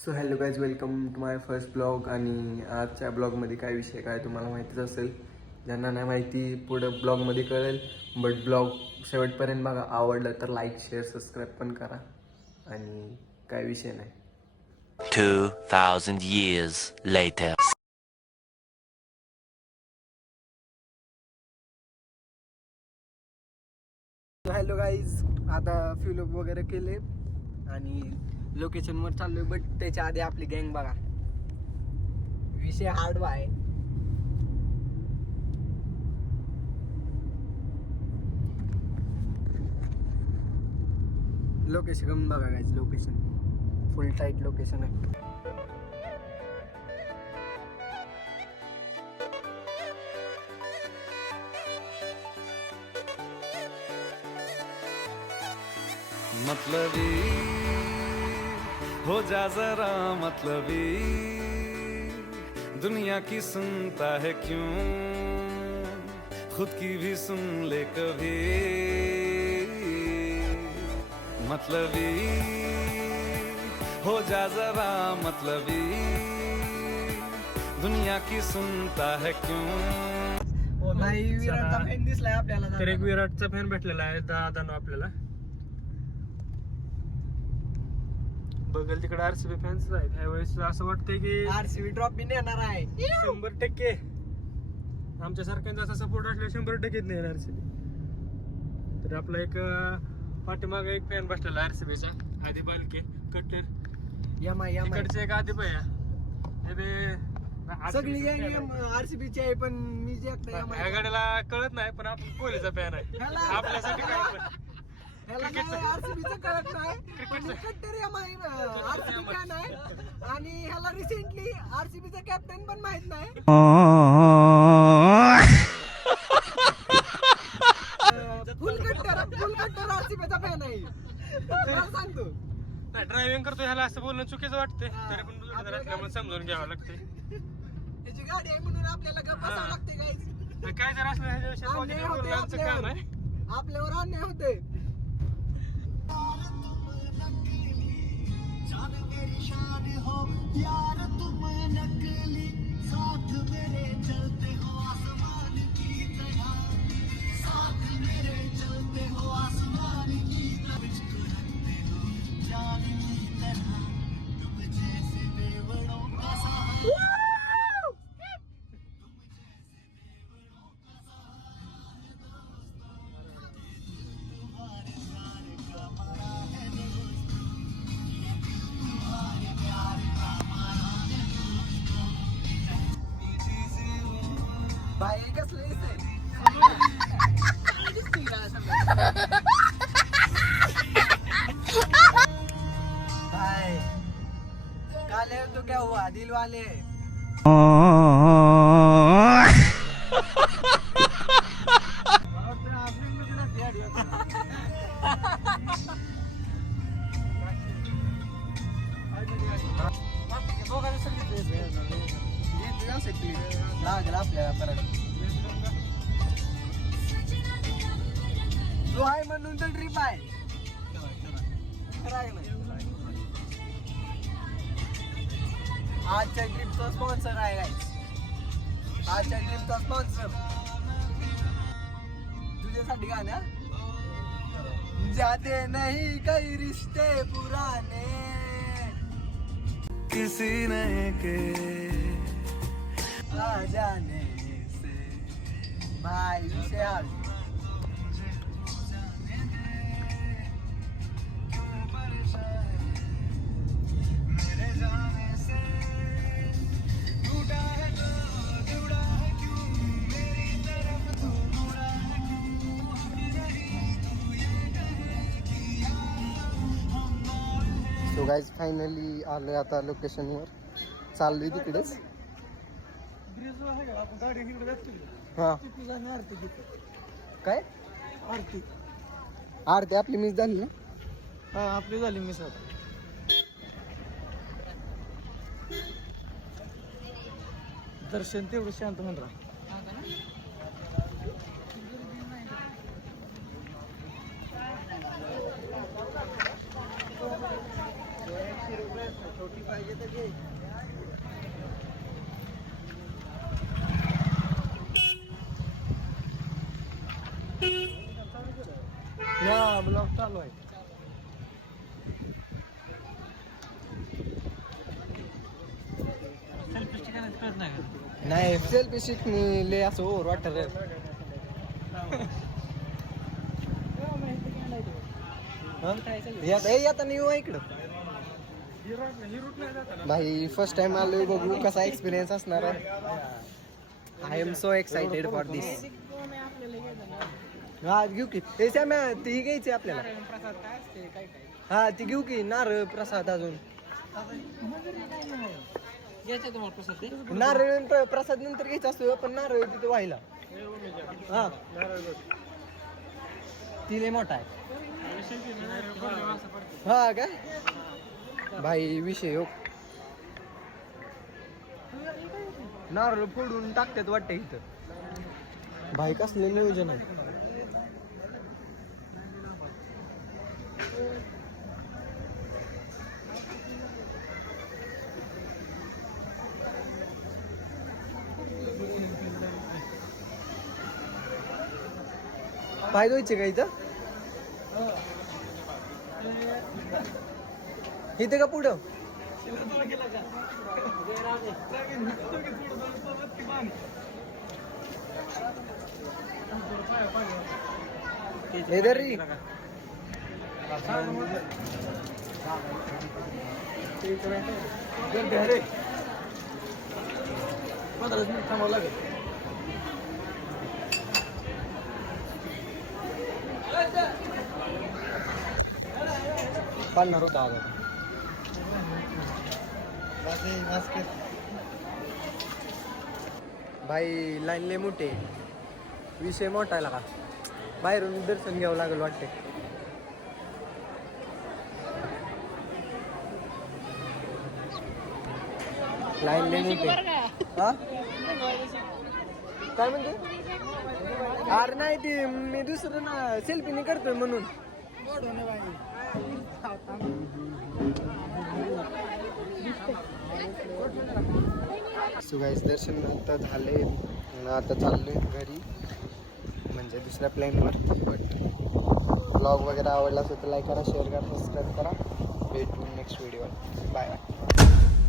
So hello guys, welcome to my first blog. आणि आजच्या ब्लॉगमध्ये काय विषय काय तुम्हाला माहितीच असेल. ज्यांना नाही माहिती पुढं ब्लॉगमध्ये कळेल. बट ब्लॉग शेवटपर्यंत बघा. आवडलं तर लाईक शेअर सबस्क्राईब पण करा. आणि काय विषय नाही. 2000 years later. हॅलो गाईज, आता फ्युलअप वगैरे केले आणि लोकेशनवर चाललोय. बट त्याच्या आधी आपली गँग बघा. विषय हार्ड आहे. लोकेशन बघा गाईज. लोकेशन फुल टाईट लोकेशन आहे. मतलबी हो जा जरा मतलबी, दुनिया की सुनता है क्यों, खुद की भी सुन ले कभी. मतलबी हो जा जरा मतलबी, दुनिया की सुनता है क्यों. नाही विराटचा फॅन दिसलाय आपल्याला. तर एक विराटचा फॅन भेटलेला आहे दादानो आपल्याला. बघल तिकडे आरसीबी फॅन्स आहेत. ह्यावेळेस असं वाटतंय की आरसीबी ट्रॉफी नेणार आहे 100%. आमच्या सारख्यांचा असा सपोर्ट असल्या 100% नाही आरसीबी. तर आपला एक पाठीमागे एक फॅन बसलेला आरसीबीचा, आधी बालके कट्टर. इकडचे एक आधी भैया. सगळी गँग आरसीबीची आहे, पण मी जे ह्या गाड्याला कळत नाही, पण आपण कोहलीचा फॅन आहे. आपल्यासाठी काय पण आरसीबीचं कळत नाही, पण कट्टर आरसीबी फॅन आहे. आणि ह्याला रिसेंटली आरसीबीचा कॅप्टन पण माहित नाही. फुल कट्टर आरसीबीचा फॅन आहे. सांगतो ड्रायव्हिंग करतो ह्याला असं बोलणं चुकीचं वाटतंय. तरी पण असल्यामुळे समजून घ्यावं लागतंय. त्याची गाडी आहे म्हणून आपल्याला गप्प बसावं लागते. काय जर असलं ह्याच्याविषयी आमचं काम आहे. आपल्यावर अन्याय होते. बाई कसलं भाई काले तो क्या हुआ दिल वाले. लागला आपल्याला परत. जो आहे म्हणून तर ट्रिप आहे. आजच्या ट्रिपचा स्पॉन्सर आहे गाईस. आजच्या ट्रिपचा स्पॉन्सर तुझ्यासाठी गाणं. जाते नहीं कई रिश्ते पुराने, किसी नए के आ जाने से. भाई विषय हाल. सो गाईज फायनली आलोय आता लोकेशनवर. चाललोय तिकडेच. हा काय आरती आपली मिस झाली ना. हा आपली झाली मिस. दर्शन तेवढं शांत म्हणून राहा. छोटी पाहिजे. हा ब्लॉग चालू आहे. नाही सेल्फी शिकणी लय असं ओव्हर वाटत आता नाही येऊ इकडं भाई. फर्स्ट टाइम आलोय, बघू कसा एक्सपिरियन्स असणार आहे. I am so excited for this. हा घेऊ की ते सॅम्या ती घ्यायची आपल्याला. हा ती घेऊ की नारळ प्रसाद. अजून नारळ प्रसाद नंतर घ्यायचा असतो, पण नारळ तिथे व्हायला. हा ती लय मोठा आहे. हा काय भाई विषय हो. नारळ फोडून टाकतात वाटतं इथं. भाई कसले नियोजन आहे. पाय धुवायचे का इथं? इथं का पुढं? इधर री थांबावं लागेल. पाळणार होता भाई. लाईन लय मोठे, विषय मोठा आहे का. बाहेरून दर्शन घ्यावं लागेल वाटते. लाईन लय मोठे. हा काय म्हणते? अरे नाही ती मी दुसरं ना सेल्फी नाही करतोय म्हणून. सो गाईस दर्शन आता झाले, आता चाललोय घरी म्हणजे दुसऱ्या प्लॅनवर. बट ब्लॉग वगैरे आवडला असेल तर लाईक करा, शेअर करा, सबस्क्राईब करा. भेटू नेक्स्ट व्हिडिओवर. Bye bye.